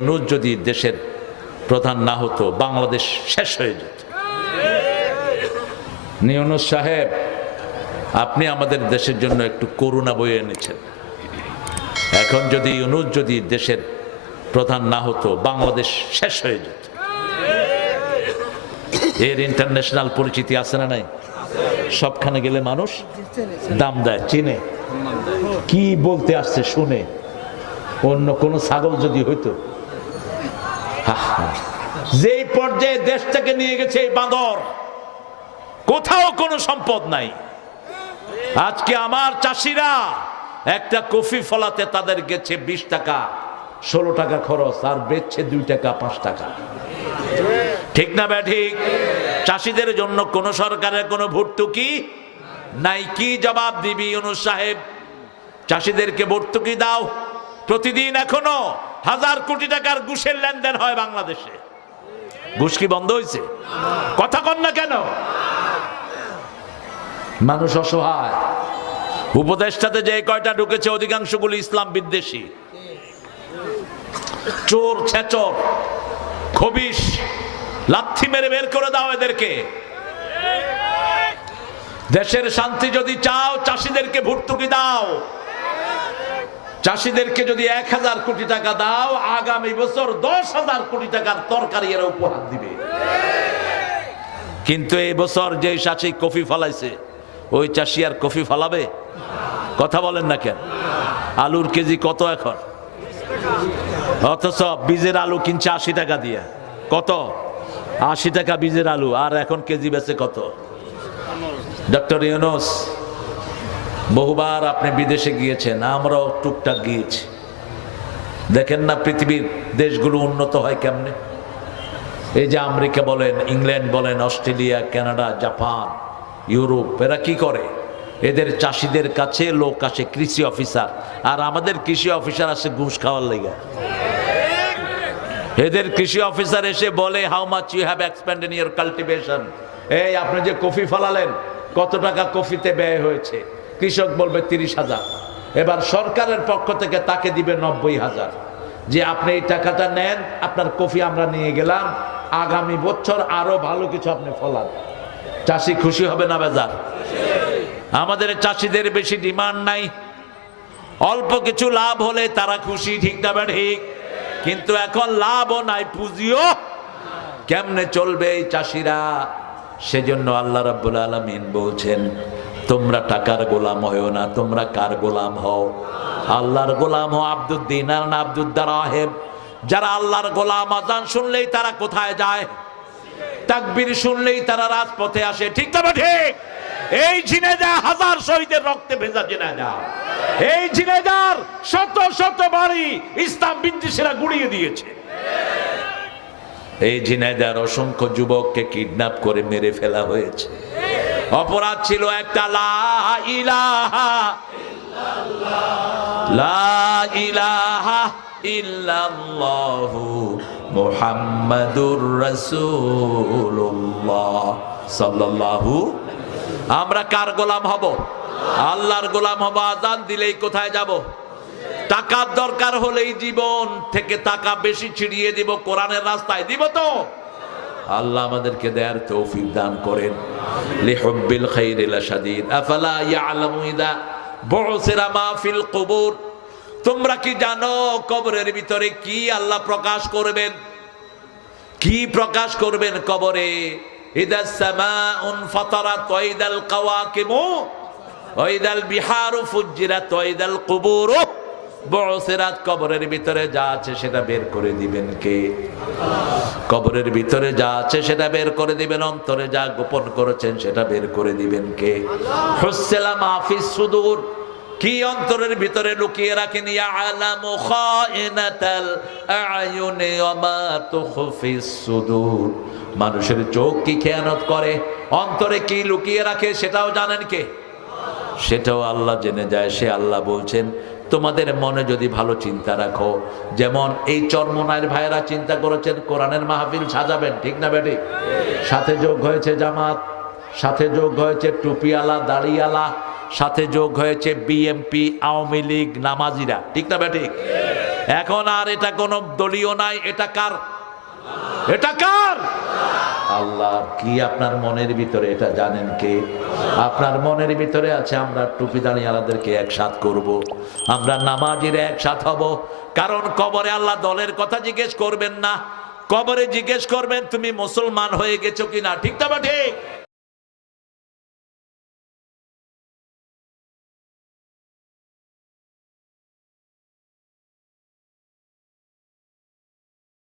ইউনূস যদি দেশের প্রধান না হতো বাংলাদেশ শেষ হয়ে যেত। ইউনূস সাহেব, আপনি আমাদের দেশের জন্য একটু করুণা বয়ে এনেছেন। এখন যদি ইউনূস যদি দেশের প্রধান না হতো বাংলাদেশ শেষ হয়ে যেত। এর ইন্টারন্যাশনাল পরিচিতি আছে না নাই? সবখানে গেলে মানুষ দাম দেয়, চিনে, কি বলতে আসছে শুনে। অন্য কোন ছাগল যদি হইতো, যেই পর্যায়ে দেশ থেকে নিয়ে গেছে এই বাঁদর, কোথাও কোনো সম্পদ নাই। আজকে আমার চাষিরা একটা কফি ফলাতে তাদের গেছে 20 টাকা 16 টাকা খরচ, আর বেচছে 2 টাকা 5 টাকা। ঠিক না ব্যাঠিক? চাষিদের জন্য কোন সরকারের কোন ভর্তুকি নাই। কি জবাব দিবি ইউনূস সাহেব? চাষিদেরকে ভর্তুকি দাও। প্রতিদিন এখনো 1000 কোটি টাকার ঘুষের লেনদেন হয় বাংলাদেশে। ঘুষ কি বন্ধ হয়েছে? কথা কন না কেন? মানুষ অসহায়। উপদেষ্টাতে যে কয়টা ঢুকেছে অধিকাংশগুলো ইসলাম বিদ্বেষী, চোর, ছেচর, খবিশ। লাথি মেরে বের করে দাও এদেরকে। দেশের শান্তি যদি চাও, চাষিদেরকে ভর্তুকি দাও। চাষিদেরকে যদি 1000 কোটি টাকা দাও, আগামী বছর 10,000 কোটি টাকার তরকারি এরা উপহার দিবে। কিন্তু এই বছর যে চাষি কফি ফলাইছে, ওই চাষি আর কফি ফলাবে? কথা বলেন না কেন? আলুর কেজি কত এখন? অথচ বীজের আলু কিনছে 80 টাকা দিয়ে। কত? 80 টাকা বীজের আলু, আর এখন কেজি বেচে কত? ডক্টর ইউনূস, বহুবার আপনি বিদেশে গিয়েছেন, আমরাও টুকটাক গিয়েছি। দেখেন না পৃথিবীর দেশগুলো উন্নত হয় কেমনে? এই যে আমেরিকা বলেন, ইংল্যান্ড বলেন, অস্ট্রেলিয়া, কানাডা, জাপান, ইউরোপ, এরা কি করে? এদের চাষিদের কাছে লোক আসে, কৃষি অফিসার, আর আমাদের কৃষি অফিসার আসে ঘুষ খাওয়ার লেগে। এদের কৃষি অফিসার এসে বলে, how much you have expend in your cultivation. এই আপনি যে কফি ফলালেন, কত টাকা কফিতে ব্যয় হয়েছে? কৃষক বলবে 30,000। এবার সরকারের পক্ষ থেকে তাকে দিবে 90,000, যে আপনি এই টাকাটা নেন, আপনার কফি আমরা নিয়ে গেলাম, আগামী বছর আরো ভালো কিছু আপনি ফলান। চাষি খুশি হবে না বেজার? আমাদের চাষিদের বেশি ডিমান্ড নাই, অল্প কিছু লাভ হলে তারা খুশি। ঠিক না ঠিক? কিন্তু এখন লাভও নাই, পুঁজিও। কেমনে চলবে এই চাষিরা? সেজন্য আল্লাহ রাব্বুল আলামিন বলছেন, তোমরা টাকার গোলাম হও না। তোমরা কার গোলাম হও? আল্লাহর গোলাম হও। আব্দুদ দিনার না আব্দুদ দারাহেম। যারা আল্লাহর গোলাম, আযান শুনলেই তারা কোথায় যায়? তাকবীর শুনলেই তারা রাজপথে আসে। ঠিক না ঠিক? এই ঝিনাইদহ 1000 শহীদের রক্তে ভেজা ঝিনাইদহ, এই ঝিনাইদহর শত শত বাড়ি ইসলাম বিদ্বেষীরা গুড়িয়ে দিয়েছে। এই ঝিনাইদহর অসংখ্য যুবককে কিডন্যাপ করে মেরে ফেলা হয়েছে। অপরাধ ছিল একটা, লা ইলাহা ইল্লাল্লাহ, লা ইলাহা ইল্লাল্লাহু মুহাম্মাদুর রাসূলুল্লাহ সাল্লাল্লাহু। আমরা কার গোলাম হব? আল্লাহর গোলাম হব। আযান দিলেই কোথায় যাব? টাকার দরকার হলেই জীবন থেকে টাকা বেশি ছিড়িয়ে দিব, কোরআনের রাস্তায় দিব। তো আল্লাহ আমাদেরকে দেয়ার তৌফিক দান করেন। লিহুব্বিল খাইরি লাশাদীদ আফালা ইয়ালামু ইযা বু'সিরা মা ফিল কুবুর। তোমরা কি জানো কবরের ভিতরে কি আল্লাহ প্রকাশ করবেন? কি প্রকাশ করবেন কবরে? ইদাস সামাউন ফাতারাত ওয়া ইদাল কাওয়াকিবু ওয়া ইদাল বিহারু ফুজ্জিরাত ওয়া ইদাল কুবুরু বু'সিরাত। কবরের ভিতরে যা আছে সেটা বের করে দিবেন কে? কবরের ভিতরে যা আছে সেটা বের করে দিবেন। অন্তরে যা গোপন করেছেন সেটা বের করে দিবেন কে? হুসসিলা মা ফিস সুদূর। কি অন্তরের ভিতরে লুকিয়ে রাখেন? ইয়ালামু খাইনাতাল আয়ুনি ওয়া মা তুখফিস সুদূর। মানুষের চোখ কি খেয়ানত করে, অন্তরে কি লুকিয়ে রাখে সেটাও জানেন কে? সেটাও আল্লাহ জেনে যায়। সে আল্লাহ বলছেন, তোমাদের মনে যদি ভালো চিন্তা রাখো, যেমন এই চরমনায়ের ভাইয়েরা চিন্তা করেছেন কোরআনের মাহফিল সাজাবেন। ঠিক না বেটি? সাথে যোগ হয়েছে জামাত, সাথে যোগ হয়েছে টুপিওয়ালা, দাড়িওয়ালা, সাথে যোগ হয়েছে বিএমপি, আওয়ামী লীগ, নামাজিরা। ঠিক না বেটি? এখন আর এটা কোন দলীয় নাই, এটা কার? এটা কার? আল্লাহ। কি আপনার মনের ভিতরে এটা জানেন কে? আপনার মনের ভিতরে আছে আমরা টুপি দাঁড়িয়ালাদেরকে একসাথ করব, আমরা নামাজিরা একসাথ হব। কারণ কবরে আল্লাহ দলের কথা জিজ্ঞেস করবেন না, কবরে জিজ্ঞেস করবেন তুমি মুসলমান হয়ে গেছো কিনা। ঠিক না ঠিক?